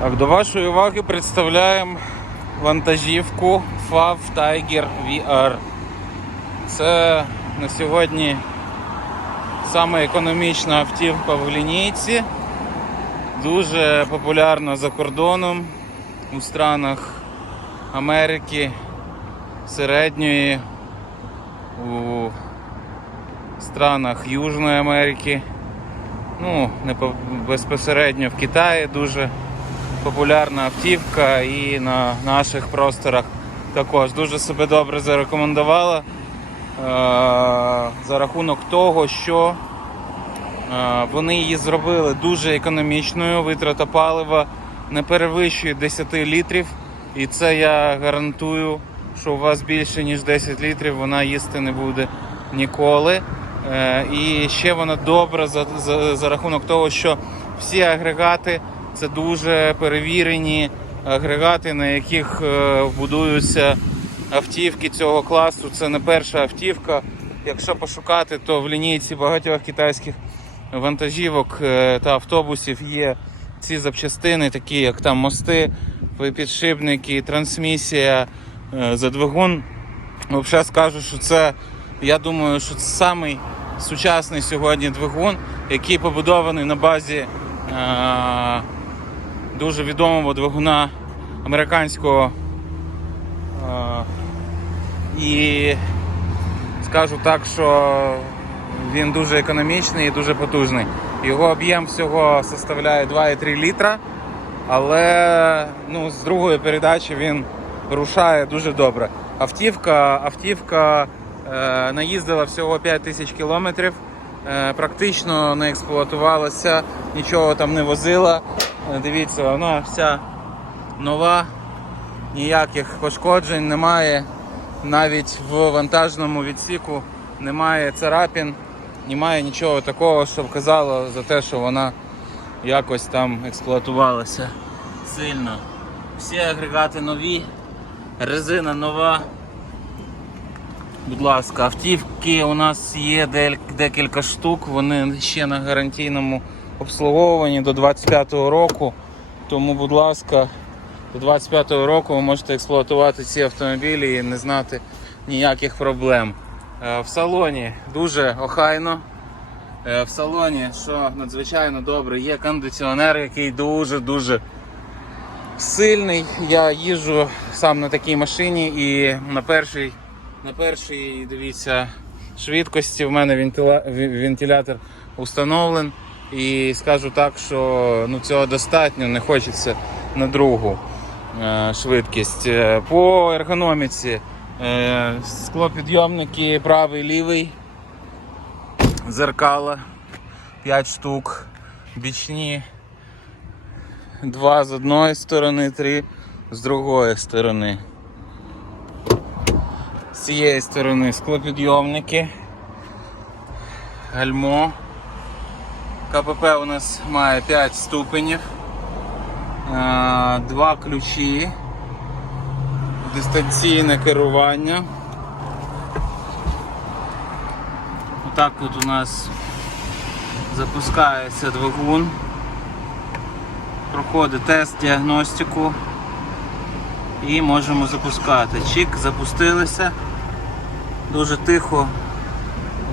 Так, до вашої уваги представляємо вантажівку FAV Tiger VR. Це на сьогодні саме економічна автівка в лінійці. Дуже популярна за кордоном у странах Америки, Середньої, у странах Южної Америки. Ну, не безпосередньо в Китаї дуже популярна автівка і на наших просторах також. Дуже себе добре зарекомендувала е, за рахунок того, що е, вони її зробили дуже економічною, витрата палива не перевищує 10 літрів, і це я гарантую, що у вас більше ніж 10 літрів вона їсти не буде ніколи. Е, І ще вона добра за, за, за рахунок того, що всі агрегати це дуже перевірені агрегати, на яких е, будуються автівки цього класу. Це не перша автівка. Якщо пошукати, то в лінійці багатьох китайських вантажівок е, та автобусів є ці запчастини, такі як там мости, підшипники, трансмісія, е, за двигун. Взагалі скажу, що це, я думаю, що це самий сучасний сьогодні двигун, який побудований на базі дуже відомого двигуна американського. І скажу так, що він дуже економічний і дуже потужний. Його об'єм всього составляє 2,3 літра, але ну, з другої передачі він рушає дуже добре. Автівка, автівка е, наїздила всього 5 тисяч кілометрів, е, практично не експлуатувалася, нічого там не возила. Е, дивіться, вона вся нова, ніяких пошкоджень немає. Навіть в вантажному відсіку немає царапін, немає нічого такого, що вказало за те, що вона якось там експлуатувалася сильно. Всі агрегати нові, резина нова. Будь ласка, автівки у нас є декілька штук, вони ще на гарантійному обслуговуванні до 25-го року. Тому, будь ласка, до 25-го року ви можете експлуатувати ці автомобілі і не знати ніяких проблем. Е, В салоні дуже охайно. Е, В салоні, що надзвичайно добре, є кондиціонер, який дуже-дуже сильний. Я їжджу сам на такій машині і на першій, на першій дивіться, швидкості в мене вентилятор установлений. І скажу так, що ну, цього достатньо, не хочеться на другу е, швидкість. Е, По ергономіці е, склопідйомники правий лівий, зеркала 5 штук, бічні Два з одної сторони, три з другої сторони. З цієї сторони склопідйомники, гальмо. КПП у нас має 5 ступенів, Е, два ключі, дистанційне керування. Отак от у нас запускається двигун проходить тест діагностику і можемо запускати. Чик, запустилися. Дуже тихо,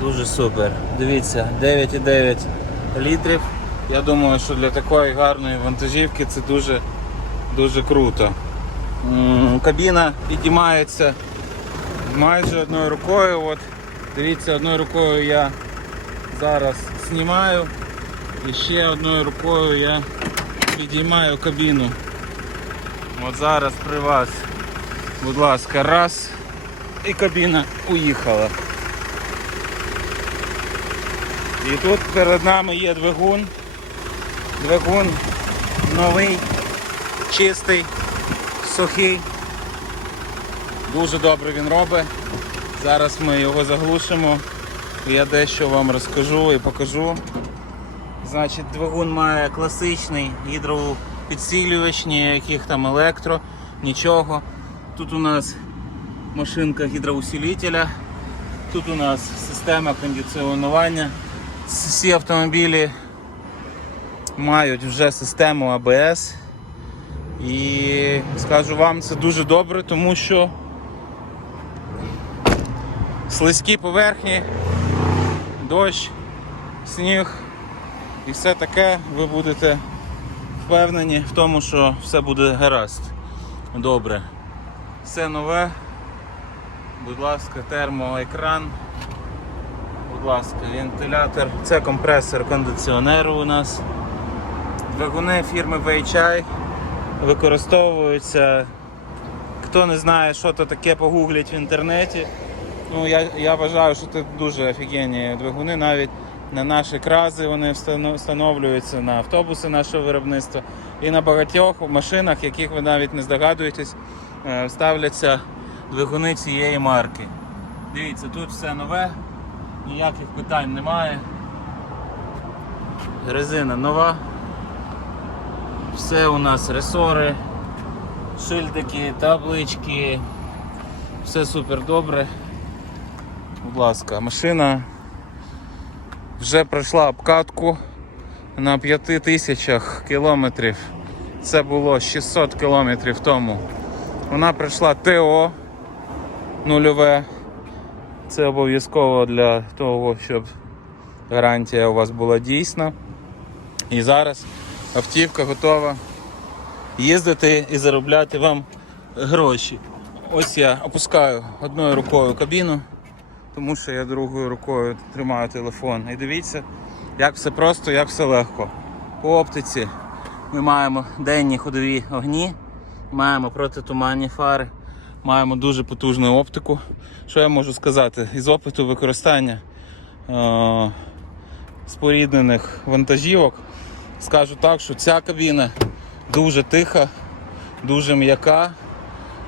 дуже супер. Дивіться, 9,9 літрів. Я думаю, що для такої гарної вантажівки це дуже дуже круто. Кабіна підіймається майже одною рукою. От, дивіться, одною рукою я зараз знімаю і ще одною рукою я підіймаю кабіну. От зараз при вас, будь ласка, раз і кабіна уїхала. І тут перед нами є двигун. Двигун новий, чистий, сухий. Дуже добре він робить. Зараз ми його заглушимо. Я дещо вам розкажу і покажу. Значить, двигун має класичний гідропідсилювач, ніяких там електро, нічого. Тут у нас машинка гідроусилителя, тут у нас система кондиціонування. Всі автомобілі мають вже систему ABS. І скажу вам, це дуже добре, тому що слизькі поверхні, дощ, сніг і все таке, ви будете впевнені в тому, що все буде гаразд. Добре. Все нове. Будь ласка, термоекран. Будь ласка, вентилятор. Це компресор кондиціонеру у нас. Двигуни фірми VHI використовуються. Хто не знає, що це таке, погугліть в інтернеті. Ну, я, я вважаю, що це дуже офігенні двигуни. Навіть на наші крази вони встановлюються на автобуси нашого виробництва. І на багатьох машинах, яких ви навіть не здогадуєтесь, е, ставляться двигуни цієї марки. Дивіться, тут все нове, ніяких питань немає. Резина нова. Все у нас ресори, шильдики, таблички. Все супер добре. Будь ласка, машина вже пройшла обкатку на 5 тисячах кілометрів. Це було 600 кілометрів тому. Вона пройшла ТО нульове. Це обов'язково для того, щоб гарантія у вас була дійсна. І зараз автівка готова їздити і заробляти вам гроші. Ось я опускаю одною рукою кабіну, тому що я другою рукою тримаю телефон. І дивіться, як все просто, як все легко. По оптиці ми маємо денні ходові огні, маємо протитуманні фари, маємо дуже потужну оптику. Що я можу сказати? Із опиту використання е- споріднених вантажівок скажу так, що ця кабіна дуже тиха, дуже м'яка.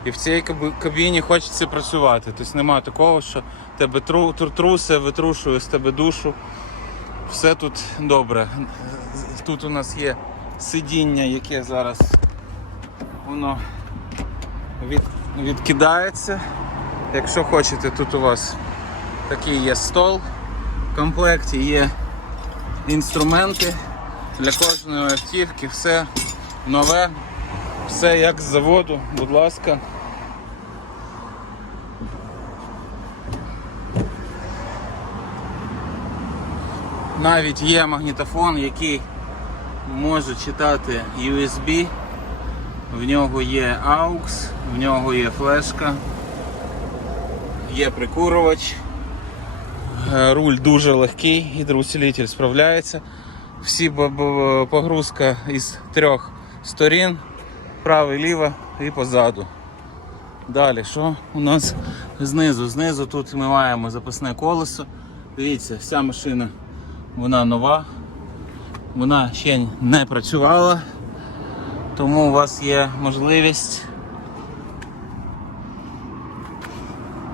І в цій кабіні хочеться працювати. Тобто немає такого, що тебе тру, тру, трусе, витрушує з тебе душу. Все тут добре. Тут у нас є сидіння, яке зараз воно від, відкидається. Якщо хочете, тут у вас такий є стол. В комплекті є інструменти для кожної автівки, все нове, все як з заводу, будь ласка. Навіть є магнітофон, який може читати USB, в нього є AUX, в нього є флешка, є прикурювач. Е, Руль дуже легкий, гідроусилитель справляється. Всі погрузка із трьох сторін, право, ліво і позаду. Далі, що у нас знизу? Знизу тут ми маємо запасне колесо. Дивіться, вся машина вона нова, вона ще не працювала, тому у вас є можливість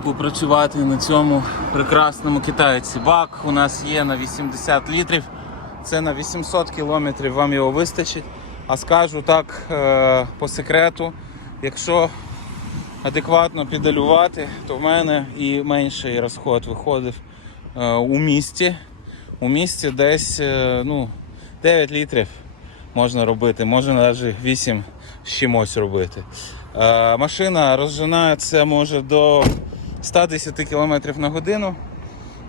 попрацювати на цьому прекрасному китайці. Бак у нас є на 80 літрів. Це на 800 кілометрів вам його вистачить. А скажу так е, по секрету, якщо адекватно педалювати, то в мене і менший розход виходив е, у місті. У місті десь е, ну, 9 літрів можна робити, можна навіть 8 з чимось робити. Е, машина розжинається може до 110 км на годину.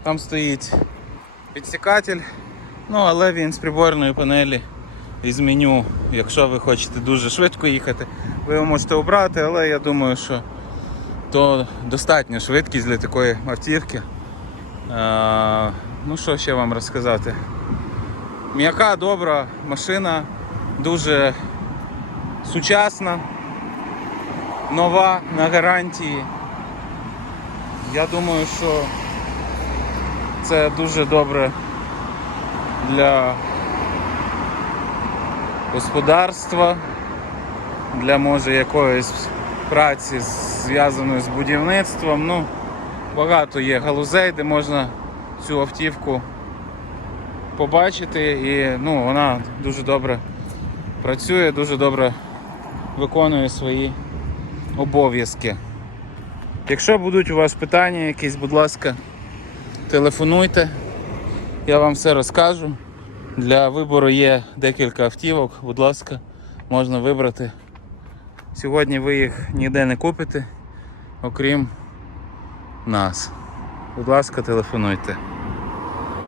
Там стоїть підсікатель, ну але він з приборної панелі із меню, якщо ви хочете дуже швидко їхати, ви його можете обрати, але я думаю, що то достатня швидкість для такої автівки. Е, ну що ще вам розказати? М'яка, добра машина, дуже сучасна, нова на гарантії. Я думаю, що це дуже добре для господарства, для може якоїсь праці зв'язаної з будівництвом. Ну, багато є галузей, де можна цю автівку побачити і ну, вона дуже добре працює, дуже добре виконує свої обов'язки. Якщо будуть у вас питання якісь, будь ласка, телефонуйте, я вам все розкажу. Для вибору є декілька автівок, будь ласка, можна вибрати Сьогодні ви їх ніде не купите, окрім нас. Будь ласка, телефонуйте.